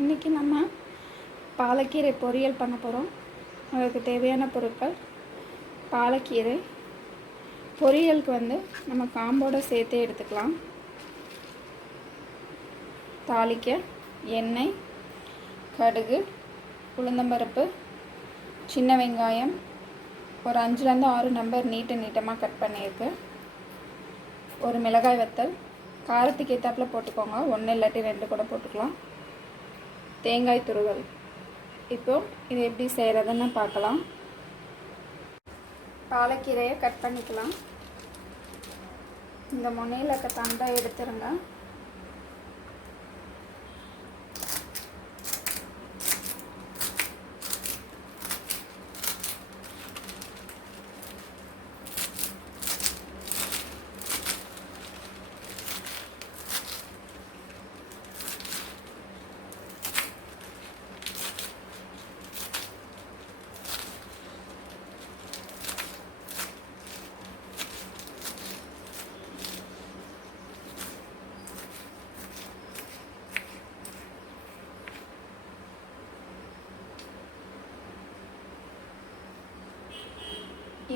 இன்றைக்கி நம்ம பாலக்கீரை பொரியல் பண்ண போகிறோம். அதுக்கு தேவையான பொருட்கள் பாலக்கீரை. பொரியலுக்கு நம்ம காம்போடு சேர்த்தே எடுத்துக்கலாம். தாளிக்க எண்ணெய், கடுகு, உளுந்தம்பருப்பு, சின்ன வெங்காயம் ஒரு 5லேருந்து 6 நம்பர் நீட்டமாக கட் பண்ணியிருக்கு. ஒரு மிளகாய் வத்தல், காரத்துக்கு ஏற்றாப்புல போட்டுக்கோங்க, 1 இல்லாட்டி 2 கூட போட்டுக்கலாம். தேங்காய் துருவல். இப்போது இது எப்படி செய்கிறதுன்னு பார்க்கலாம். பாலக்கீரையை கட் பண்ணிக்கலாம். இந்த முனையில் இருக்க தண்டை எடுத்துருங்க.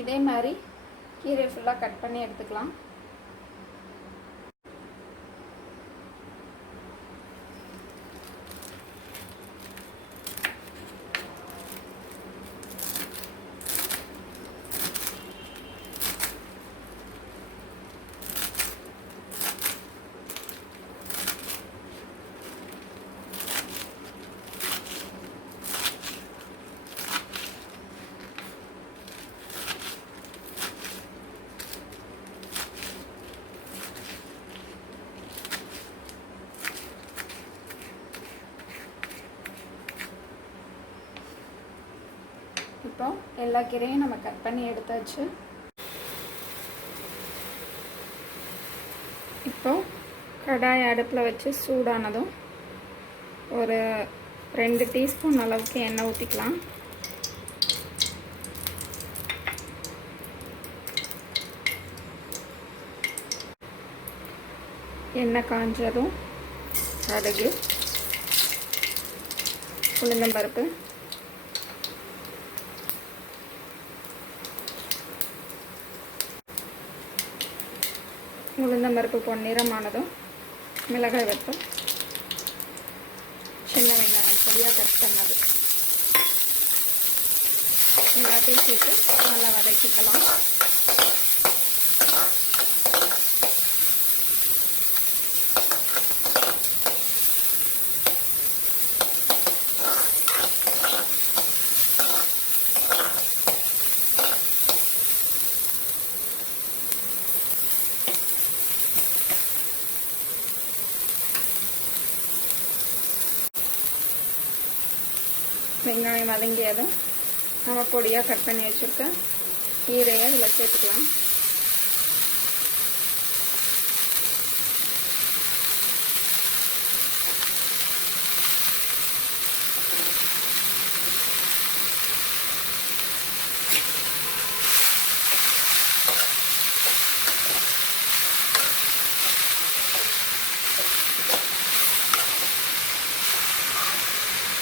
இதே மாதிரி கீரை ஃபுல்லாக கட் பண்ணி எடுத்துக்கலாம். இப்போ எல்லா கீரையும் நம்ம கட் பண்ணி எடுத்தாச்சு. இப்போ கடாய் அடுப்பில் வச்சு சூடானதும் ஒரு 2 டீஸ்பூன் அளவுக்கு எண்ணெய் ஊற்றிக்கலாம். எண்ணெய் காஞ்சதும் கடுகு, உளுந்தம்பருப்பு, உளுந்தம்பருப்பு பொன்னிறமானதும் மிளகாய் வத்தல், சின்ன வெங்காயம் பொடியாக கட் பண்ணது எல்லாத்தையும் சேர்த்து நல்லா வதக்கிக்கலாம். வெங்காயம் வதங்கியதும் நம்ம பொடியாக கட் பண்ணி வச்சுருக்க கீரையை இதில் சேர்த்துக்கலாம்.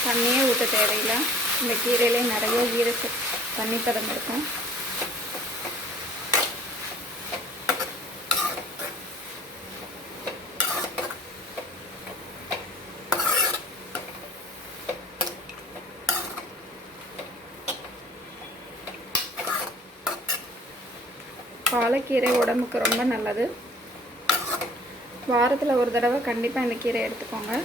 தண்ணியே ஊற்ற தேவையில்லை. இந்த கீரையிலே நிறைய தண்ணி பதம் இருக்கும். பாலக்கீரை உடம்புக்கு ரொம்ப நல்லது. வாரத்தில் ஒரு தடவை கண்டிப்பாக இந்த கீரை எடுத்துக்கோங்க.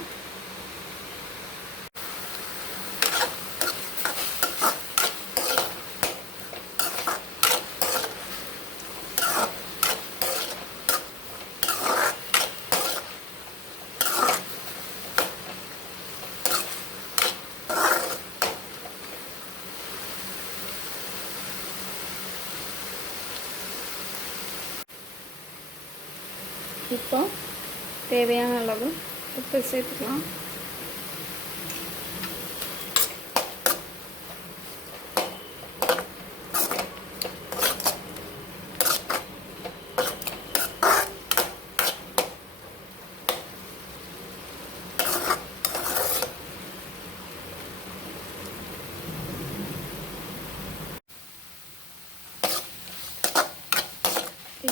இப்போ தேவையான அளவு உப்பு சேர்த்துக்கலாம்.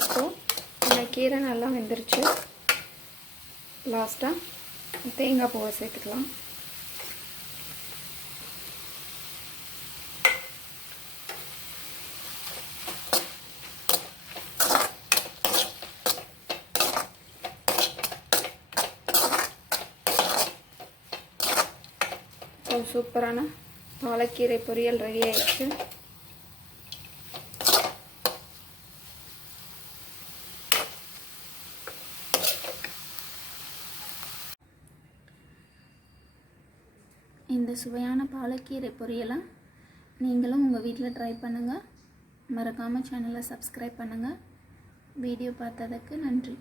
இப்போது இந்த கீரை நல்லா வெந்துருச்சு. லாஸ்ட்டாக தேங்காய் பூவை சேர்த்துக்கலாம். சூப்பரான பாலக்கீரை பொரியல் ரெடி ஆயிடுச்சு. இந்த சுவையான பாலக்கீரை பொரியலை நீங்களும் உங்கள் வீட்டில் ட்ரை பண்ணுங்கள். மறக்காமல் சேனலை சப்ஸ்கிரைப் பண்ணுங்கள். வீடியோ பார்த்ததுக்கு நன்றி.